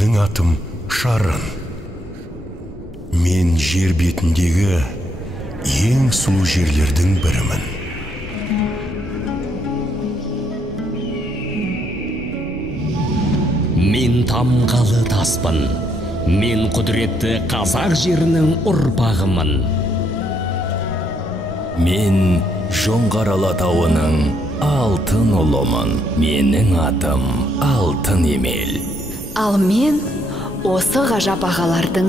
Менің атым Шарын. Мен жер бетіндегі ең сұлу жерлердің бірімін. Мен тамғалы таспын. Мен құдіретті қазақ жерінің ұрпағымын. Мен Жоңғар Алатауының алтын ұлымын. Менің атым Алтын Емел. Ал мен осы ғажап ағалардың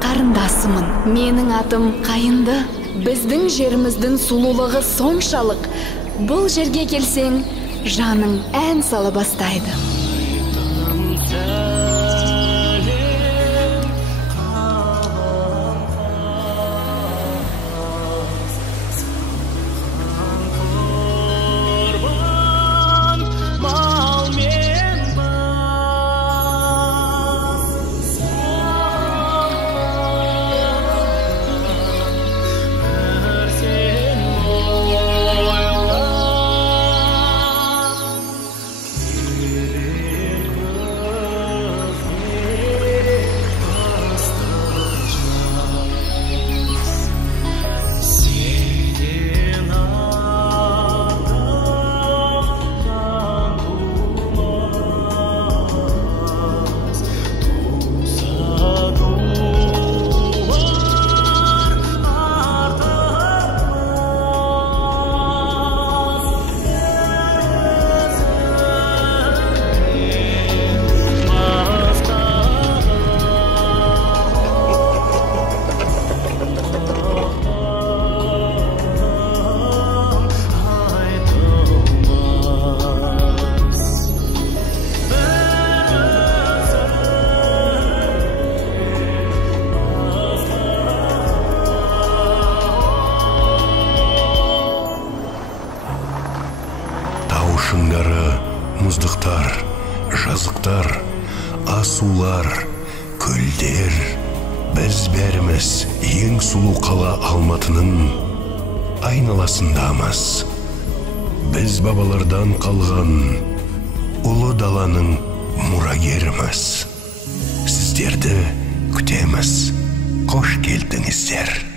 қарындасымын. Менің атым Қайынды. Біздің жеріміздің сұлулығы соншалық. Бұл жерге келсең, жаның ән сала бастайды. Шыңдары, мұздықтар, жазықтар, асулар, көлдер. Біз бәріміз ең сұлу қала Алматының айналасындамыз. Біз бабалардан қалған ұлы даланың мұрагеріміз. Сіздерді күтеміз. Қош келдіңіздер.